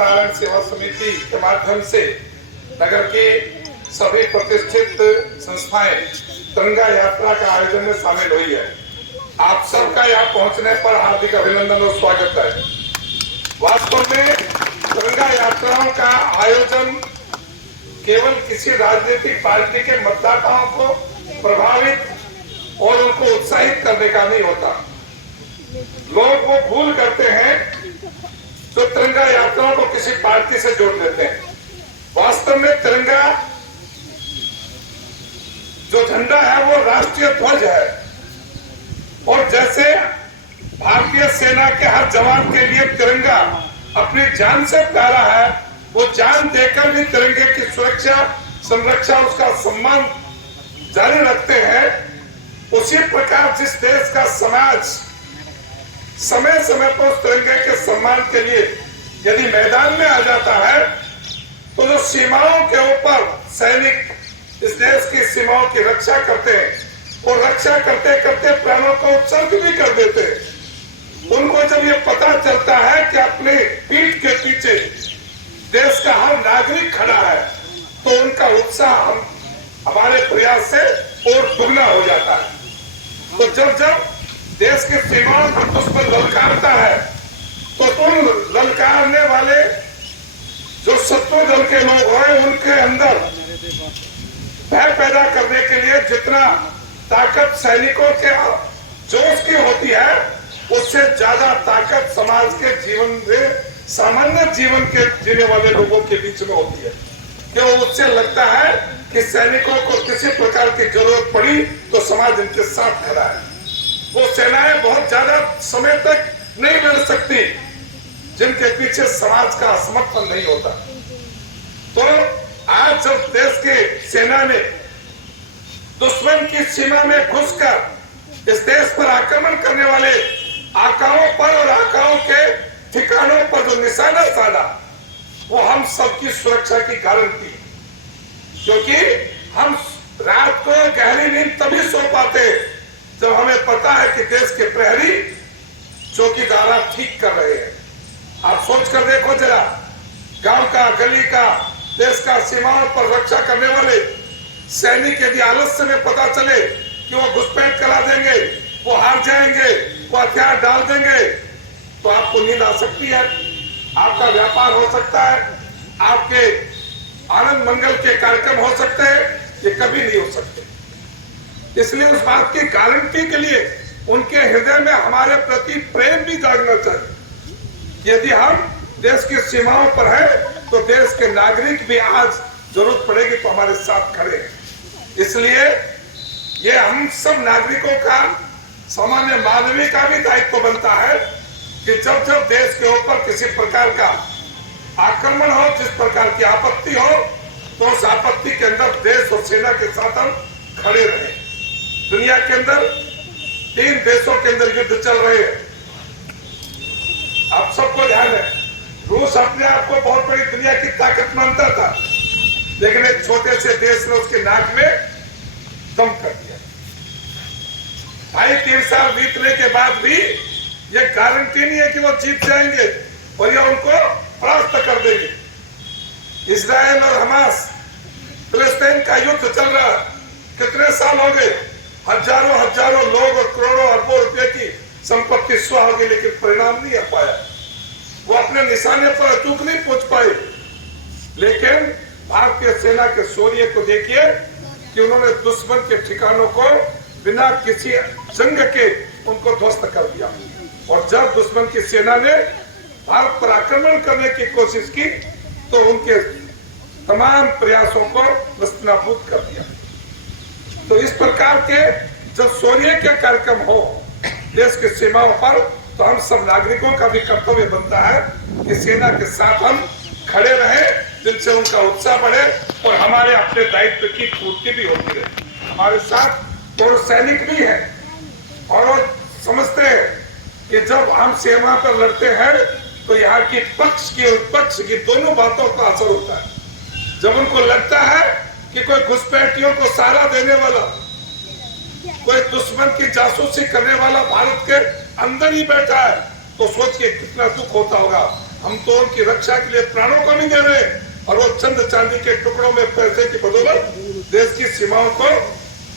नारायण सेवा समिति के माध्यम से नगर के सभी प्रतिष्ठित संस्थाएं तिरंगा यात्रा का आयोजन में शामिल हुई है। आप सबका यहाँ पहुंचने पर हार्दिक अभिनंदन और स्वागत है। वास्तव में तिरंगा यात्राओं का आयोजन केवल किसी राजनीतिक पार्टी के मतदाताओं को प्रभावित और उनको उत्साहित करने का नहीं होता। लोग वो भूल करते हैं जो तिरंगा यात्राओं को किसी पार्टी से जोड़ देते हैं। वास्तव में तिरंगा जो झंडा है वो राष्ट्रीय ध्वज है और जैसे भारतीय सेना के हर जवान के लिए तिरंगा अपनी जान से प्यारा है, वो जान देकर भी तिरंगे की सुरक्षा, संरक्षा, उसका सम्मान जारी रखते हैं। उसी प्रकार जिस देश का समाज समय समय पर उस तिरंगे के सम्मान के लिए यदि मैदान में आ जाता है तो जो सीमाओं के ऊपर सैनिक इस देश की सीमाओं की रक्षा करते हैं और रक्षा करते करते प्राणों को उत्सर्ग भी कर देते हैं। उनको जब ये पता चलता है कि अपने पीठ के पीछे देश का हर नागरिक खड़ा है तो उनका उत्साह हमारे प्रयास से और दुगना हो जाता है। तो जब जब देश की सीमाओं पर दुश्मन ललकारता है तो उन ललकारने वाले जो शत्रु दल के लोग हैं उनके अंदर भय पैदा करने के लिए जितना ताकत सैनिकों के जोश की होती है उससे ज्यादा ताकत समाज के जीवन में, सामान्य जीवन के जीने वाले लोगों के बीच में होती है। क्यों? उससे लगता है कि सैनिकों को किसी प्रकार की जरूरत पड़ी तो समाज इनके साथ खड़ा है। वो सेनाएं बहुत ज्यादा समय तक नहीं लड़ सकती जिनके पीछे समाज का समर्थन नहीं होता। तो आज जब देश की सेना ने दुश्मन की सीमा में घुसकर इस देश पर आक्रमण करने वाले आकाओं पर और आकाओं के ठिकानों पर जो निशाना साधा वो हम सबकी सुरक्षा की गारंटी, क्योंकि हम रात को गहरी नींद तभी सो पाते जब हमें पता है कि देश के प्रहरी चौकीदारा ठीक कर रहे हैं। आप सोच कर देखो जरा, गांव का, गली का, देश का सीमाओं पर रक्षा करने वाले सैनिक यदि आलस्य में पता चले कि वो घुसपैठ करा देंगे, वो हार जाएंगे, वो हथियार डाल देंगे तो आपको नींद आ सकती है, आपका व्यापार हो सकता है, आपके आनंद मंगल के कार्यक्रम हो सकते हैं, ये कभी नहीं हो सकते। इसलिए उस बात की गारंटी के लिए उनके हृदय में हमारे प्रति प्रेम भी जागना चाहिए। यदि हम देश की सीमाओं पर हैं तो देश के नागरिक भी आज जरूरत पड़ेगी तो हमारे साथ खड़े हैं। इसलिए ये हम सब नागरिकों का, सामान्य मानवीय का भी दायित्व बनता है कि जब जब देश के ऊपर किसी प्रकार का आक्रमण हो, जिस प्रकार की आपत्ति हो, तो उस आपत्ति के अंदर देश और सेना के साथ हम खड़े रहे। दुनिया के अंदर 3 देशों के अंदर युद्ध चल रहे हैं, आप सबको ध्यान है। रूस अपने आप को बहुत बड़ी दुनिया की ताकत मानता था, लेकिन एक छोटे से देश ने उसके नाक में दम कर दिया। भाई 3 साल बीतने के बाद भी ये गारंटी नहीं है कि वो जीत जाएंगे और ये उनको परास्त कर देंगे। इजराइल और हमास, फिलिस्तीन का युद्ध चल रहा है, कितने साल हो गए, हजारों लोग और करोड़ों अरबों रुपए की संपत्ति स्वाह हो गई, लेकिन परिणाम नहीं आ पाया। वो अपने निशाने पर अचूक नहीं पहुंच पाए। लेकिन भारतीय सेना के शौर्य को देखिए कि उन्होंने दुश्मन के ठिकानों को बिना किसी जंग के उनको ध्वस्त कर दिया। और जब दुश्मन की सेना ने भारत पर आक्रमण करने की कोशिश की तो उनके तमाम प्रयासों को नस्तनाबूद कर दिया। तो इस प्रकार के जब शौर्य के कार्यक्रम हो देश की सीमाओं पर, तो हम सब नागरिकों का भी कर्तव्य बनता है कि सेना के साथ हम खड़े रहें, जिनसे उनका उत्साह बढ़े और हमारे अपने दायित्व की पूर्ति भी होती रहे। हमारे साथ तो सैनिक भी हैं और वो समझते हैं कि जब हम सीमा पर लड़ते हैं तो यहाँ की पक्ष की और विपक्ष की दोनों बातों का असर होता है। जब उनको लगता है कि कोई घुसपैठियों को सहारा देने वाला, कोई दुश्मन की जासूसी करने वाला भारत के अंदर ही बैठा है, तो सोचिए कितना दुख होता होगा हम तो उनकी रक्षा के लिए प्राणों को नहीं दे रहे, और वो चंद चांदी के टुकड़ों में पैसे की बदौलत देश की सीमाओं को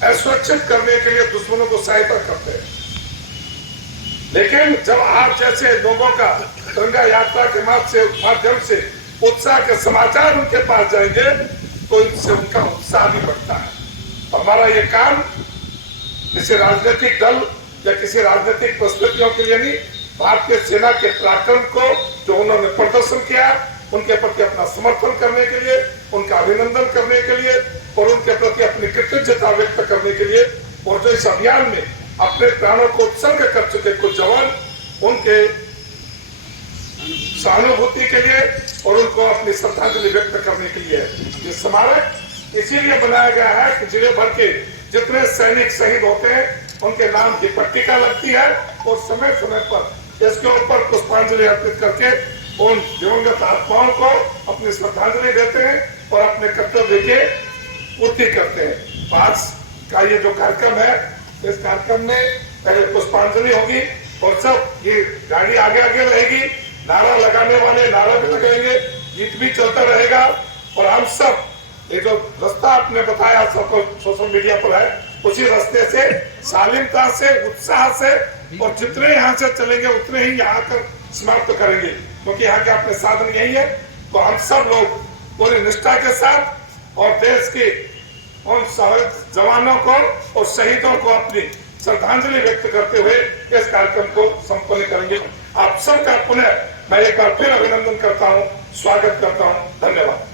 असुरक्षित करने के लिए दुश्मनों को सहायता करते हैं। लेकिन जब आप जैसे लोगों का तिरंगा यात्रा के माध्यम से उत्साह के समाचार उनके पास जाएंगे तो इनसे उनका उत्साह भी बढ़ता है। हमारा ये काम किसी राजनीतिक दल या किसी राजनीतिक परिस्थितियों के लिए नहीं, भारतीय सेना के पराक्रम को जो उन्होंने प्रदर्शन किया उनके प्रति अपना समर्थन करने के लिए, उनका अभिनंदन करने के लिए और उनके प्रति अपनी कृतज्ञता व्यक्त करने के लिए, और जो इस अभियान में अपने प्राणों को उत्सर्ग कर चुके कुछ जवान, उनके सहानुभूति के लिए और उनको अपनी श्रद्धांजलि व्यक्त करने के लिए ये स्मारक इसीलिए बनाया गया है कि जिले भर के जितने सैनिक शहीद होते हैं उनके नाम की पट्टिका लगती है और समय समय पर इसके ऊपर पुष्पांजलि अर्पित करके उन दिवंगत आत्माओं को अपनी श्रद्धांजलि देते हैं और अपने कर्तव्य के पूर्ति करते हैं। आज का ये जो कार्यक्रम है, इस कार्यक्रम में पहले पुष्पांजलि होगी और सब ये गाड़ी आगे आगे रहेगी, नारा लगाने वाले नारा भी लगाएंगे, गीत भी चलता रहेगा और हम सब ये जो रास्ता आपने बताया सबको सोशल मीडिया पर है, उसी रास्ते से शालीनता से, उत्साह से और जितने यहाँ से चलेंगे उतने ही यहाँ कर समाप्त करेंगे, क्योंकि यहाँ के अपने साधन यही है। तो हम सब लोग पूरी निष्ठा के साथ और देश के उन जवानों को और शहीदों को अपनी श्रद्धांजलि व्यक्त करते हुए इस कार्यक्रम को संपन्न करेंगे। आप सबका पुनः मैं एक बार फिर अभिनंदन करता हूँ, स्वागत करता हूँ। धन्यवाद।